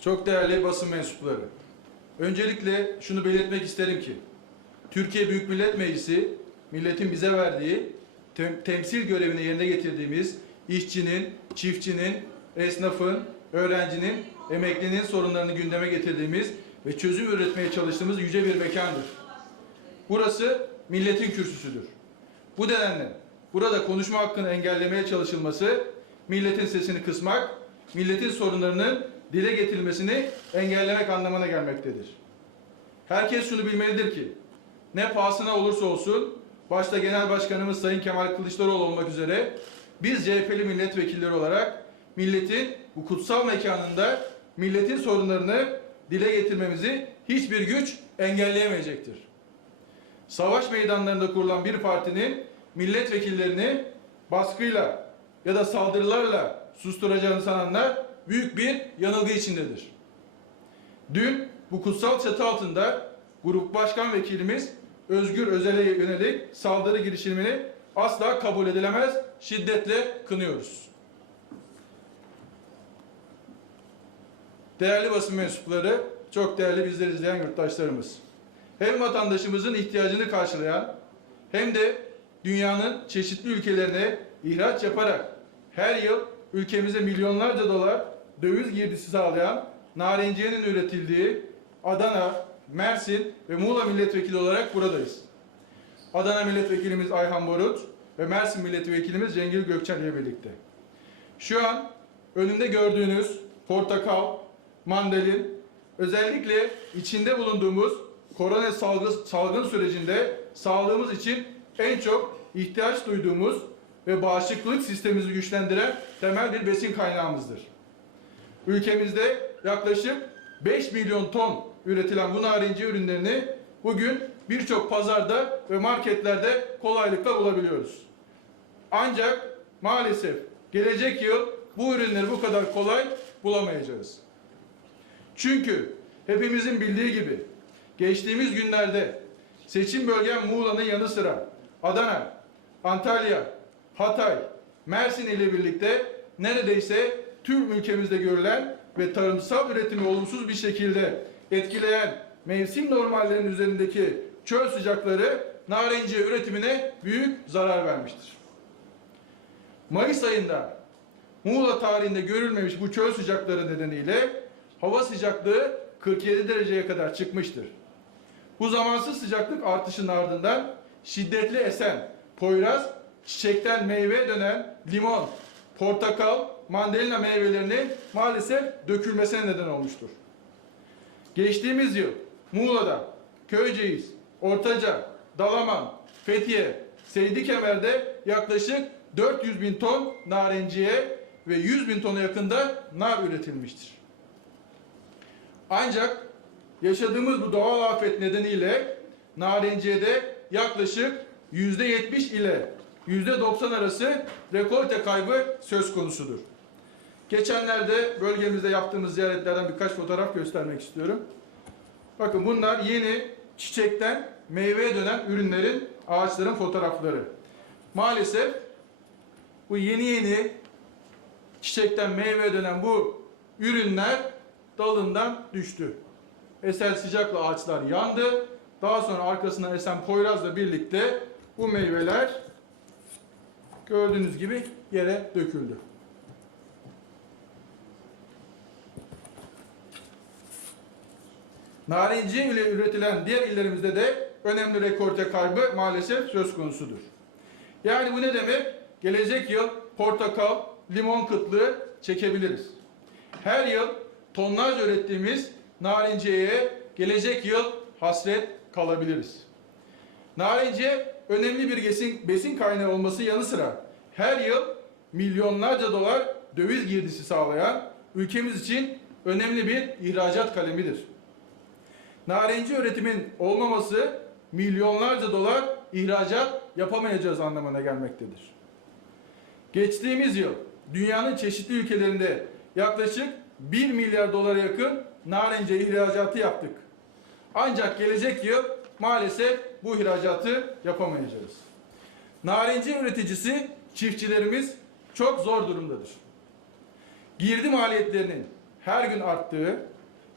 Çok değerli basın mensupları. Öncelikle şunu belirtmek isterim ki Türkiye Büyük Millet Meclisi milletin bize verdiği tem- temsil görevini yerine getirdiğimiz işçinin, çiftçinin, esnafın, öğrencinin, emeklinin sorunlarını gündeme getirdiğimiz ve çözüm üretmeye çalıştığımız yüce bir mekandır. Burası milletin kürsüsüdür. Bu nedenle burada konuşma hakkını engellemeye çalışılması, milletin sesini kısmak, milletin sorunlarının dile getirilmesini engellemek anlamına gelmektedir. Herkes şunu bilmelidir ki, ne pahasına olursa olsun, başta Genel Başkanımız Sayın Kemal Kılıçdaroğlu olmak üzere, biz CHP'li milletvekilleri olarak milletin bu kutsal mekanında milletin sorunlarını dile getirmemizi hiçbir güç engelleyemeyecektir savaş meydanlarında kurulan bir partinin milletvekillerini baskıyla ya da saldırılarla susturacağını sananlar büyük bir yanılgı içindedir. Dün bu kutsal çatı altında Grup Başkan Vekilimiz Özgür Özel'e yönelik saldırı girişimini asla kabul edilemez, şiddetle kınıyoruz. Değerli basın mensupları, çok değerli bizleri izleyen yurttaşlarımız hem vatandaşımızın ihtiyacını karşılayan hem de dünyanın çeşitli ülkelerine ihraç yaparak her yıl ülkemize milyonlarca dolar döviz girdisi sağlayan narenciyenin üretildiği Adana, Mersin ve Muğla milletvekili olarak buradayız. Adana milletvekilimiz Ayhan Borut ve Mersin milletvekilimiz Cengil Gökçen ile birlikte. Şu an önümde gördüğünüz portakal, mandalin, özellikle içinde bulunduğumuz korona salgı, salgın sürecinde sağlığımız için en çok ihtiyaç duyduğumuz ve bağışıklık sistemimizi güçlendiren temel bir besin kaynağımızdır. Ülkemizde yaklaşık 5 milyon ton üretilen bu narenciye ürünlerini bugün birçok pazarda ve marketlerde kolaylıkla bulabiliyoruz. Ancak maalesef gelecek yıl bu ürünleri bu kadar kolay bulamayacağız. Çünkü hepimizin bildiği gibi geçtiğimiz günlerde seçim bölgem Muğla'nın yanı sıra Adana, Antalya, Hatay, Mersin ile birlikte neredeyse tüm ülkemizde görülen ve tarımsal üretimi olumsuz bir şekilde etkileyen mevsim normallerinin üzerindeki çöl sıcakları narenciye üretimine büyük zarar vermiştir. Mayıs ayında Muğla tarihinde görülmemiş bu çöl sıcakları nedeniyle hava sıcaklığı 47 dereceye kadar çıkmıştır. Bu zamansız sıcaklık artışının ardından şiddetli esen poyraz, çiçekten meyveye dönen limon, portakal, mandalina meyvelerinin maalesef dökülmesine neden olmuştur. Geçtiğimiz yıl Muğla'da, Köyceğiz, Ortaca, Dalaman, Fethiye, Seydikemer'de yaklaşık 400 bin ton narenciye ve 100 bin tona yakında nar üretilmiştir. Ancak yaşadığımız bu doğal afet nedeniyle narenciyede yaklaşık yüzde yetmiş ile yüzde doksan arası rekolte kaybı söz konusudur. Geçenlerde bölgemizde yaptığımız ziyaretlerden birkaç fotoğraf göstermek istiyorum. Bakın bunlar yeni çiçekten meyveye dönen ürünlerin, ağaçların fotoğrafları. Maalesef bu yeni yeni çiçekten meyveye dönen bu ürünler dalından düştü. Esen sıcakla ağaçlar yandı. Daha sonra arkasından esen Poyraz'la birlikte bu meyveler gördüğünüz gibi yere döküldü. Narenciye ile üretilen diğer illerimizde de önemli rekorte kaybı maalesef söz konusudur. Yani bu ne demek? Gelecek yıl portakal, limon kıtlığı çekebiliriz. Her yıl tonlarca ürettiğimiz narenciyeye gelecek yıl hasret kalabiliriz. Narenciye önemli bir besin, besin kaynağı olması yanı sıra her yıl milyonlarca dolar döviz girdisi sağlayan ülkemiz için önemli bir ihracat kalemidir. Narenci üretimin olmaması milyonlarca dolar ihracat yapamayacağız anlamına gelmektedir. Geçtiğimiz yıl dünyanın çeşitli ülkelerinde yaklaşık 1 milyar dolara yakın narenciye ihracatı yaptık. Ancak gelecek yıl maalesef bu ihracatı yapamayacağız. Narenciye üreticisi çiftçilerimiz çok zor durumdadır. Girdi maliyetlerinin her gün arttığı,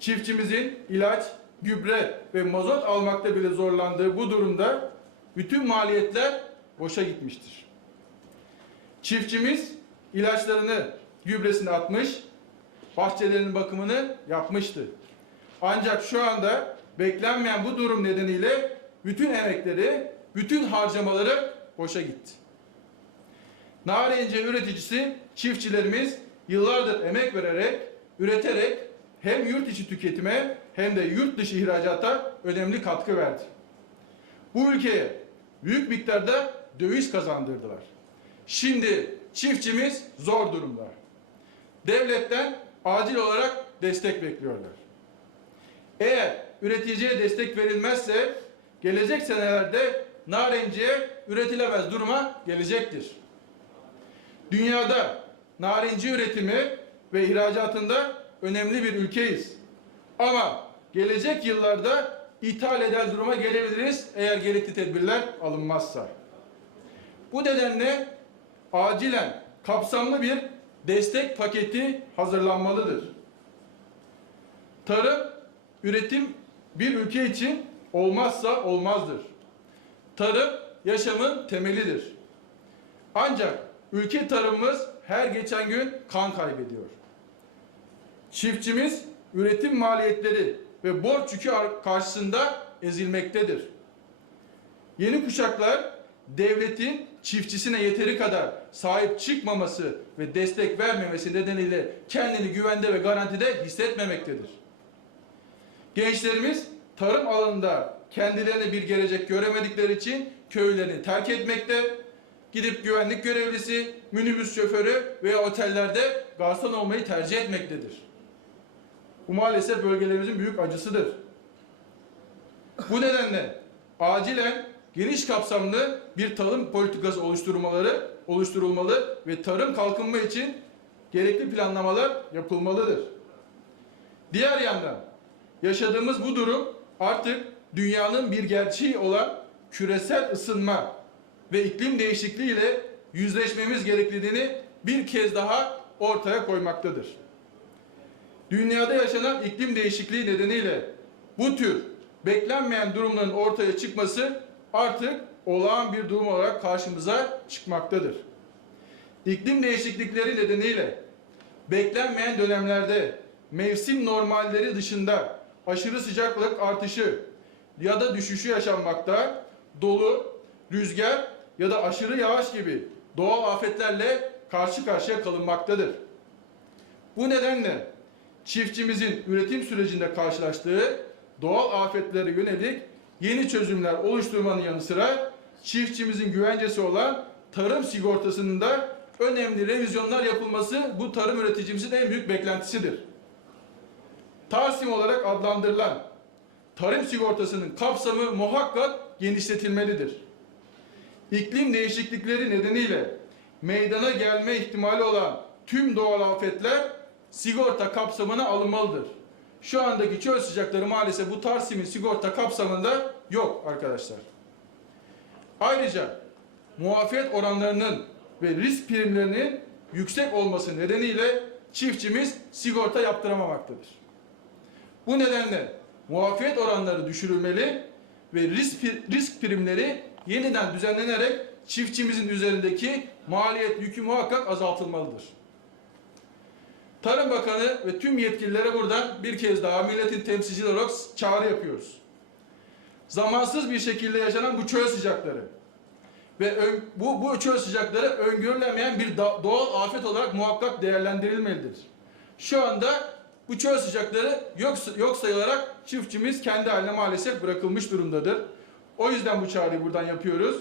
çiftçimizin ilaç, gübre ve mazot almakta bile zorlandığı bu durumda bütün maliyetler boşa gitmiştir. Çiftçimiz ilaçlarını, gübresini atmış, bahçelerinin bakımını yapmıştı. Ancak şu anda beklenmeyen bu durum nedeniyle bütün emekleri, bütün harcamaları boşa gitti. Narenciye üreticisi çiftçilerimiz yıllardır emek vererek, üreterek hem yurt içi tüketime hem de yurt dışı ihracata önemli katkı verdi. Bu ülkeye büyük miktarda döviz kazandırdılar. Şimdi çiftçimiz zor durumda. Devletten acil olarak destek bekliyorlar. Eğer üreticiye destek verilmezse gelecek senelerde narenciye üretilemez duruma gelecektir. Dünyada narenci üretimi ve ihracatında önemli bir ülkeyiz. Ama gelecek yıllarda ithal eder duruma gelebiliriz eğer gerekli tedbirler alınmazsa. Bu nedenle acilen kapsamlı bir destek paketi hazırlanmalıdır. Tarım, üretim bir ülke için olmazsa olmazdır. Tarım yaşamın temelidir. Ancak ülke tarımımız her geçen gün kan kaybediyor. Çiftçimiz üretim maliyetleri ve borç yükü ar- karşısında ezilmektedir. Yeni kuşaklar devletin çiftçisine yeteri kadar sahip çıkmaması ve destek vermemesi nedeniyle kendini güvende ve garantide hissetmemektedir. Gençlerimiz tarım alanında kendilerine bir gelecek göremedikleri için köylerini terk etmekte, gidip güvenlik görevlisi, minibüs şoförü veya otellerde garson olmayı tercih etmektedir. Bu maalesef bölgelerimizin büyük acısıdır. Bu nedenle acilen geniş kapsamlı bir tarım politikası oluşturmaları oluşturulmalı ve tarım kalkınma için gerekli planlamalar yapılmalıdır. Diğer yandan yaşadığımız bu durum artık dünyanın bir gerçeği olan küresel ısınma ve iklim değişikliği ile yüzleşmemiz gerekliliğini bir kez daha ortaya koymaktadır. Dünyada yaşanan iklim değişikliği nedeniyle bu tür beklenmeyen durumların ortaya çıkması artık olağan bir durum olarak karşımıza çıkmaktadır. İklim değişiklikleri nedeniyle beklenmeyen dönemlerde mevsim normalleri dışında aşırı sıcaklık artışı ya da düşüşü yaşanmakta, dolu, rüzgar ya da aşırı yağış gibi doğal afetlerle karşı karşıya kalınmaktadır. Bu nedenle çiftçimizin üretim sürecinde karşılaştığı doğal afetlere yönelik yeni çözümler oluşturmanın yanı sıra çiftçimizin güvencesi olan tarım sigortasının da önemli revizyonlar yapılması bu tarım üreticimizin en büyük beklentisidir. Tarsim olarak adlandırılan tarım sigortasının kapsamı muhakkak genişletilmelidir. İklim değişiklikleri nedeniyle meydana gelme ihtimali olan tüm doğal afetler sigorta kapsamına alınmalıdır. Şu andaki çöl sıcakları maalesef bu Tarsim'in sigorta kapsamında yok arkadaşlar. Ayrıca muafiyet oranlarının ve risk primlerinin yüksek olması nedeniyle çiftçimiz sigorta yaptıramamaktadır. Bu nedenle muafiyet oranları düşürülmeli ve risk, risk primleri yeniden düzenlenerek çiftçimizin üzerindeki maliyet yükü muhakkak azaltılmalıdır. Tarım Bakanı ve tüm yetkililere buradan bir kez daha milletin temsilcileri olarak çağrı yapıyoruz. Zamansız bir şekilde yaşanan bu çöl sıcakları ve ön- bu, bu çöl sıcakları öngörülemeyen bir doğal afet olarak muhakkak değerlendirilmelidir. Şu anda bu çöl sıcakları yok, yok sayılarak çiftçimiz kendi haline maalesef bırakılmış durumdadır. O yüzden bu çağrıyı buradan yapıyoruz.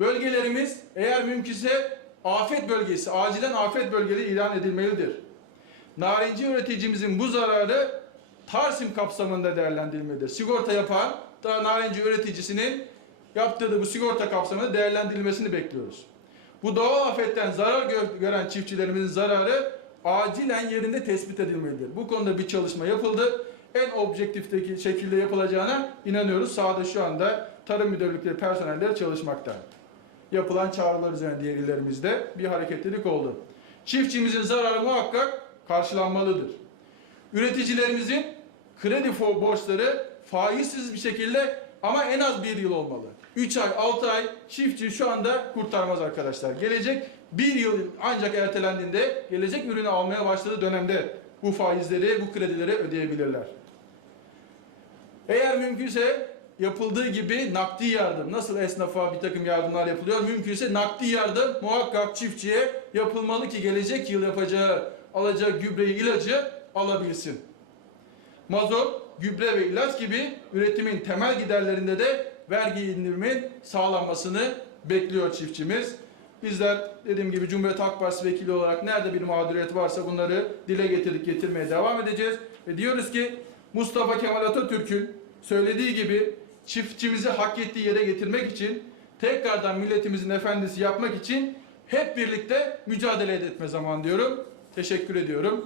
Bölgelerimiz eğer mümkünse afet bölgesi, acilen afet bölgeleri ilan edilmelidir. Narenci üreticimizin bu zararı Tarsim kapsamında değerlendirilmelidir. Sigorta yapan da narenci üreticisinin yaptığı bu sigorta kapsamında değerlendirilmesini bekliyoruz. Bu doğal afetten zarar gö- gören çiftçilerimizin zararı acilen yerinde tespit edilmelidir. Bu konuda bir çalışma yapıldı. En objektifteki şekilde yapılacağına inanıyoruz. Sahada şu anda tarım müdürlükleri personelleri çalışmakta. Yapılan çağrılar üzerine diğer illerimizde bir hareketlilik oldu. Çiftçimizin zararı muhakkak karşılanmalıdır. Üreticilerimizin kredi borçları faizsiz bir şekilde ama en az bir yıl olmalı. 3 ay, 6 ay çiftçi şu anda kurtarmaz arkadaşlar. Gelecek bir yıl ancak ertelendiğinde gelecek ürünü almaya başladığı dönemde bu faizleri, bu kredileri ödeyebilirler. Eğer mümkünse yapıldığı gibi nakdi yardım, nasıl esnafa bir takım yardımlar yapılıyor, mümkünse nakdi yardım muhakkak çiftçiye yapılmalı ki gelecek yıl yapacağı, alacağı gübreyi, ilacı alabilsin. Mazot, gübre ve ilaç gibi üretimin temel giderlerinde de vergi indirimin sağlanmasını bekliyor çiftçimiz. Bizler dediğim gibi Cumhuriyet Halk Partisi vekili olarak nerede bir mağduriyet varsa bunları dile getirdik getirmeye devam edeceğiz. Ve diyoruz ki Mustafa Kemal Atatürk'ün söylediği gibi çiftçimizi hak ettiği yere getirmek için tekrardan milletimizin efendisi yapmak için hep birlikte mücadele etme zaman diyorum. Teşekkür ediyorum.